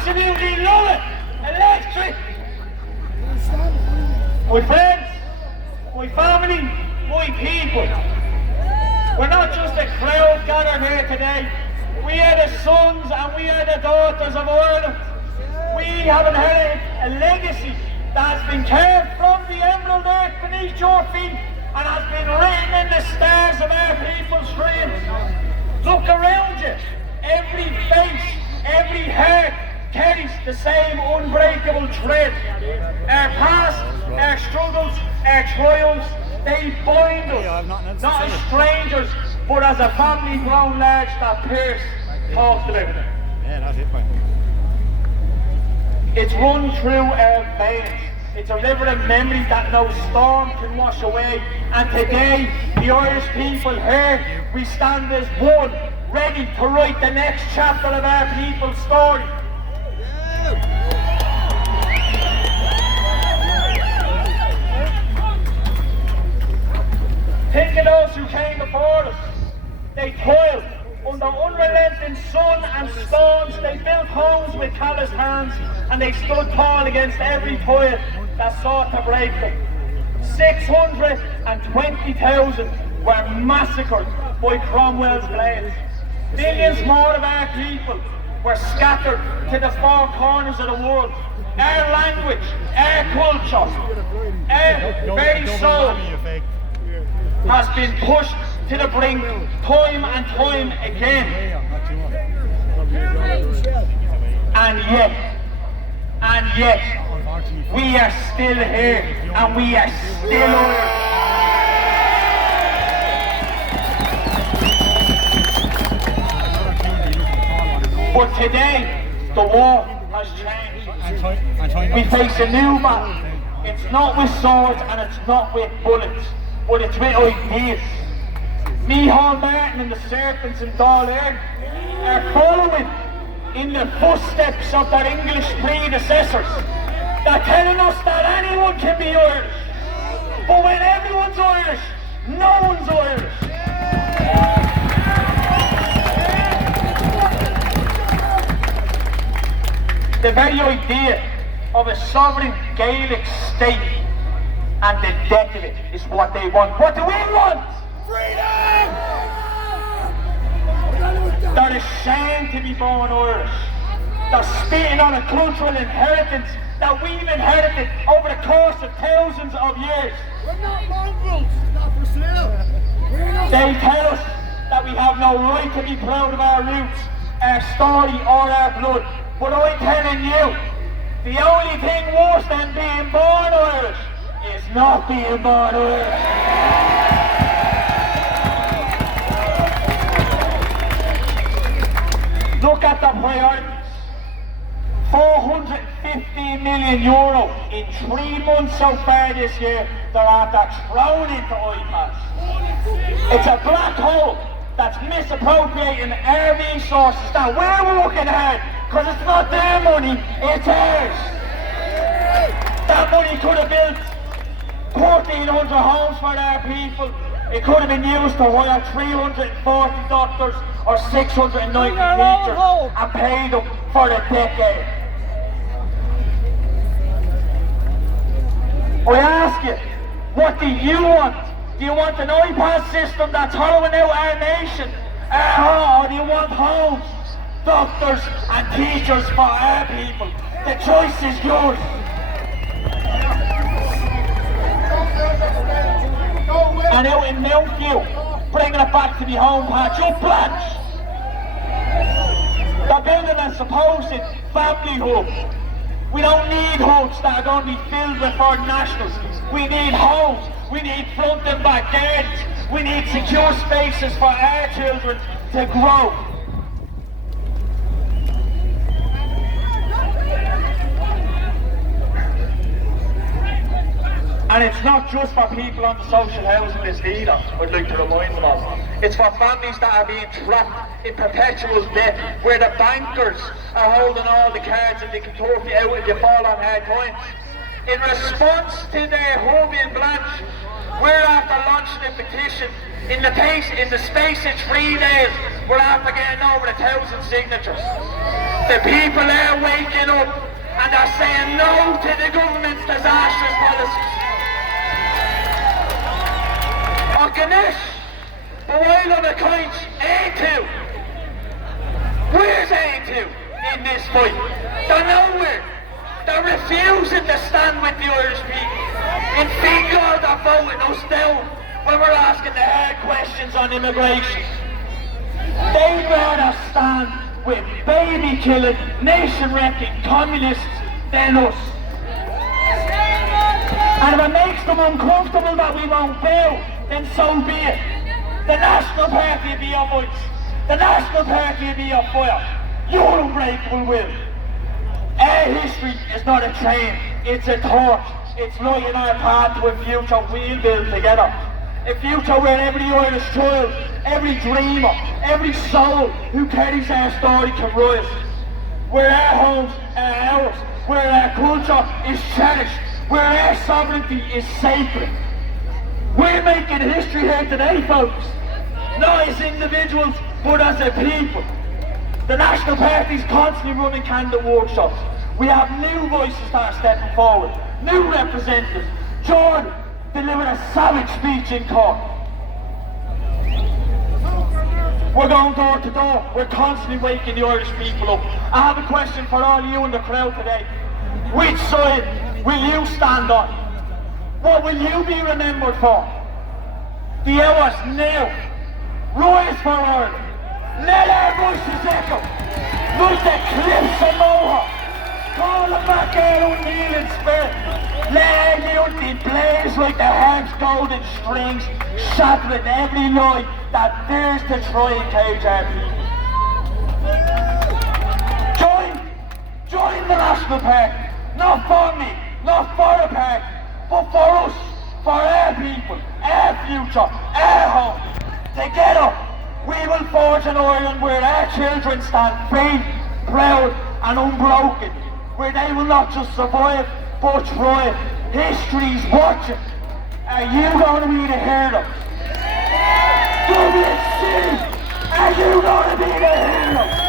absolutely love it. Electric. My friends, my family, my people. We're not just a crowd gathered here today. We are the sons and we are the daughters of Ireland. We have inherited a legacy that has been carved from the emerald earth beneath your feet and has been written in the stars of our people's dreams. Look around you. Every face, every heart carries the same unbreakable thread. Our past, our struggles, our triumphs, they bind us, not as strangers, but as a family grown large that Pierce talked about. Yeah, that's it, man. It's run through our veins. It's a river of memory that no storm can wash away. And today, the Irish people here, we stand as one, ready to write the next chapter of our people's story. Think of those who came before us. They toiled under unrelenting sun and stones. They built homes with calloused hands, and they stood tall against every toil that sought to break them. 620,000 were massacred by Cromwell's blades. Millions more of our people were scattered to the four corners of the world. Our language, our culture, our very soul has been pushed to the brink time and time again. And yet, we are still here and we are still Irish. But today, the war has changed. We face a new battle. It's not with swords and it's not with bullets, but it's with ideas. Micheál Martin and the Serpents in Cllr are following in the footsteps of their English predecessors. They're telling us that anyone can be Irish. But when everyone's Irish, no one's Irish. The very idea of a sovereign Gaelic state and the death of it is what they want. What do we want? Freedom! They're ashamed to be born Irish. They're spitting on a cultural inheritance that we've inherited over the course of thousands of years. We're not mongrels, not for sale. They tell us that we have no right to be proud of our roots, our story or our blood. But I'm telling you, the only thing worse than being born Irish is not being born Irish. Look at the priorities. €450 million in 3 months so far this year. They're after thrown into iPads. It's a black hole that's misappropriating our resources that we're working hard, because it's not their money, it's ours. That money could have built 1,400 homes for our people. It could have been used to hire 340 doctors or 690 teachers and pay them for the decade. I ask you, what do you want? Do you want an iPad system that's hollowing out our nation? Or do you want homes, doctors and teachers for our people? The choice is yours. And out in Mount bringing it back to the home patch, up Blanche. They're building a supposed family hub. We don't need hubs that are going to be filled with foreign nationals. We need homes. We need front and back gardens. We need secure spaces for our children to grow. And it's not just for people on the social housing list either, I'd like to remind them of. It's for families that are being trapped in perpetual debt, where the bankers are holding all the cards and they can turf you out if you fall on hard times. In response to their hub in Blanche, we're after launching a petition. In the space of 3 days, we're after getting over 1,000 signatures. The people are waking up and they're saying no to the government's disastrous policies. Oh, Ganesh, but while on the coins, A2. Where's A2 in this fight? They're nowhere. They're refusing to stand with the Irish people. In Cllr, they're voting us down when we're asking the hard questions on immigration. They'd rather stand with baby-killing, nation-wrecking communists than us. And if it makes them uncomfortable that we won't bow, then so be it. The National Party will be your voice. The National Party will be your fire. Your unbreakable will. Our history is not a train, it's a torch. It's lighting our path to a future we'll build together. A future where every Irish child, every dreamer, every soul who carries our story can rise. Where our homes are ours, where our culture is cherished, where our sovereignty is sacred. We're making history here today, folks. Not as individuals, but as a people. The National Party's constantly running candidate workshops. We have new voices that are stepping forward, new representatives. Jordan delivered a savage speech in court. We're going door to door. We're constantly waking the Irish people up. I have a question for all you in the crowd today. Which side will you stand on? What will you be remembered for? The hour's now. Rise for Ireland. Let our voices echo. Like the cliffs of Moher. Calling back our unkneeling spirit. Let our unity blaze like the harp's golden strings, shattering every lie that dares to try and cage our people. Join the National Party. Not for me, not for a party, but for us, for our people, our future, our home. Together, we will forge an Ireland where our children stand free, proud and unbroken, where they will not just survive, but thrive. History's watching. Are you going to be the hero? Dublin City, are you going to be the hero?